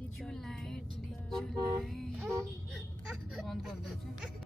लिचू लाइट बंद कर दे।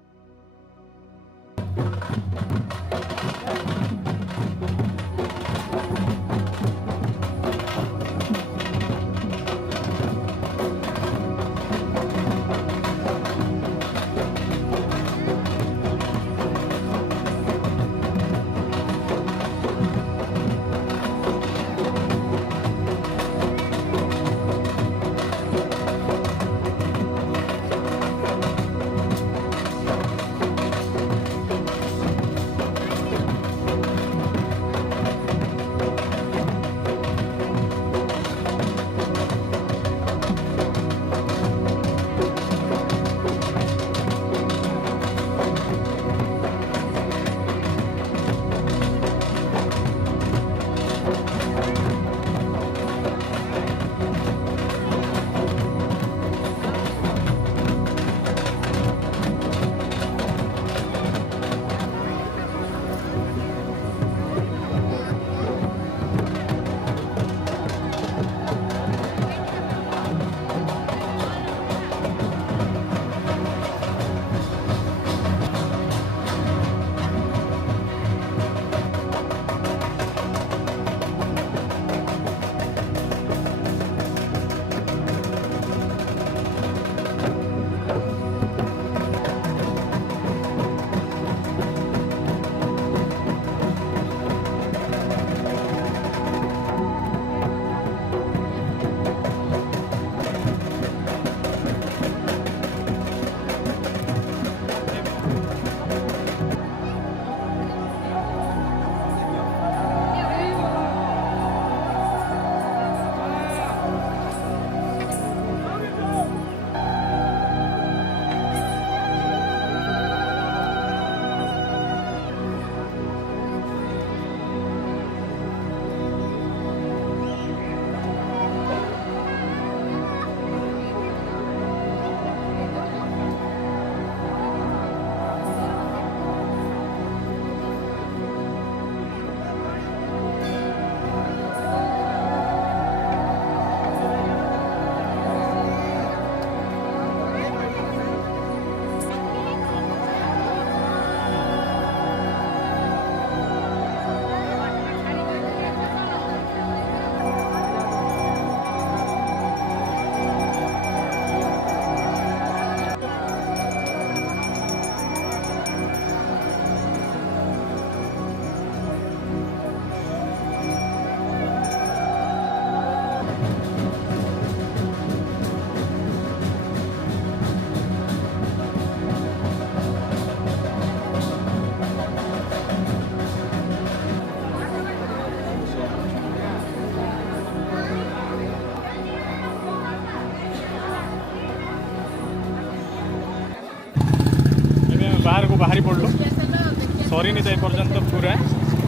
बाहर को बाहरी पड़लु सरी नहीं तो पर्यंत पूरा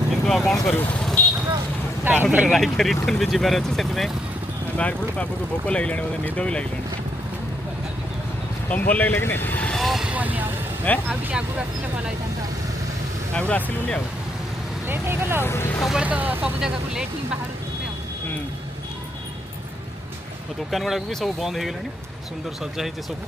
किंतु आ कौन करूँ राइक रिटर्न भी जीवार अच्छे से बाहर पड़ू बाबू को भोक लगे बोलते निद भी लगे तुम भल लगे कि नहीं आगुरी आसलुनि सब जगह को लेट ही बाहर दुकान गुड़ाक भी सब बंद हो गला सुंदर सजा है सब